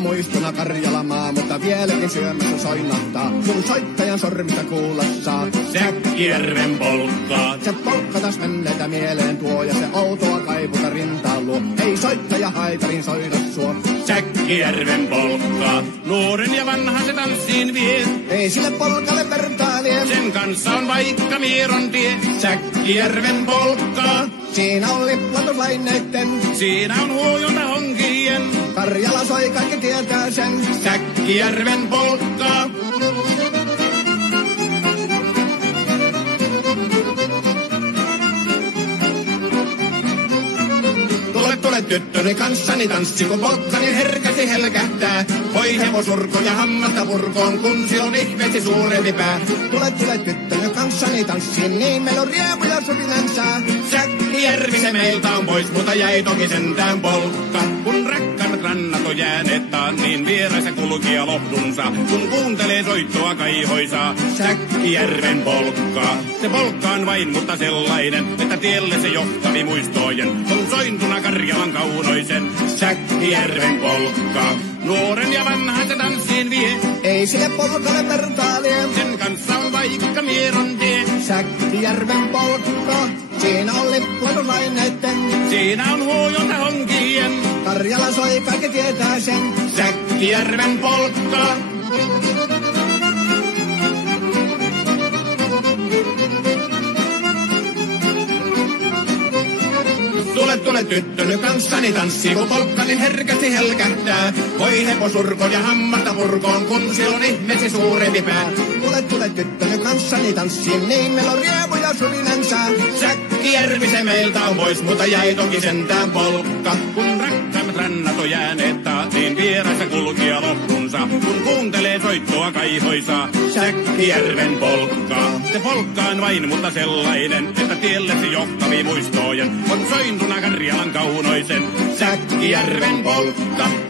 muistona Karjalamaa, mutta vieläkin syömässä soinahtaa, kun soittajan sormista kuulossa Säkkijärven polkkaa. Se polkka taas menneitä mieleen tuo, ja se outoa kaivuta rintaan luo. Ei soittaja haitarin soida suo. Säkkijärven polkkaa. Nuoren ja vanhan se tanssiin vie. Ei sille polkalle vertaa lie. Sen kanssa on vaikka Mieron tie. Säkkijärven polkkaa. Siinä on liplatusaineitten. Siinä on huojunta honkien. Karjala soi, kaikki tietää sen. Säkkijärven polkkaa. Tule tyttöni kanssani tanssi, kun polkkani herkästi helkähtää. Voi hevosurko ja hammasta purkoon, kun se on ihmeesti suurempi pää. Tule tyttöni kanssani tanssi, niin meillä on riemuja sopinansa. Säkkijärvi se meiltä on pois, mutta jäi toki sentään polkka. Kun rakkaat rannat on jääneet taan, niin vieressä kulkija lohdunsa. Kun kuuntelee soittoa kaihoisaa, Säkkijärven polkkaa. Se polkka on vain, mutta sellainen, että tielle se johtavi muistojen. On sointuna Karjalan kaunoisen, Säkkijärven polkkaa. Nuoren ja vanhan se tanssiin vie. Ei sille polkalle vertaa lie. Sen kanssa on vaikka Mieron tie. Säkkijärven polkka. Siinä on liplatusaineitten. Siinä on huojunta honkien. Karjala soi, kaikki tietää sen. Säkkijärven polkkaa. Tule tyttöny kanssani tanssi, kun polkkani herkästi helkähtää. Voi hevosurko ja hammasta purkoon, kun se on ihmeesi suurempi pää. Tule tyttöny kanssani tanssi, niin meillä on riemuja surinansa. Säkkijärvi se meiltä on pois, mutta jäi toki sentään polkka. Kun rakkaimmat rannat on jääneet taas, niin vieressä kulkija lohdunsa. Kun kuuntelee soittoa kaihoisaa, Säkkijärven polkkaa. Se polkka on vain, mutta sellainen, että tielle se johtavi muistojen. On sointuna Karjalan kaunoisen, Säkkijärven polkka.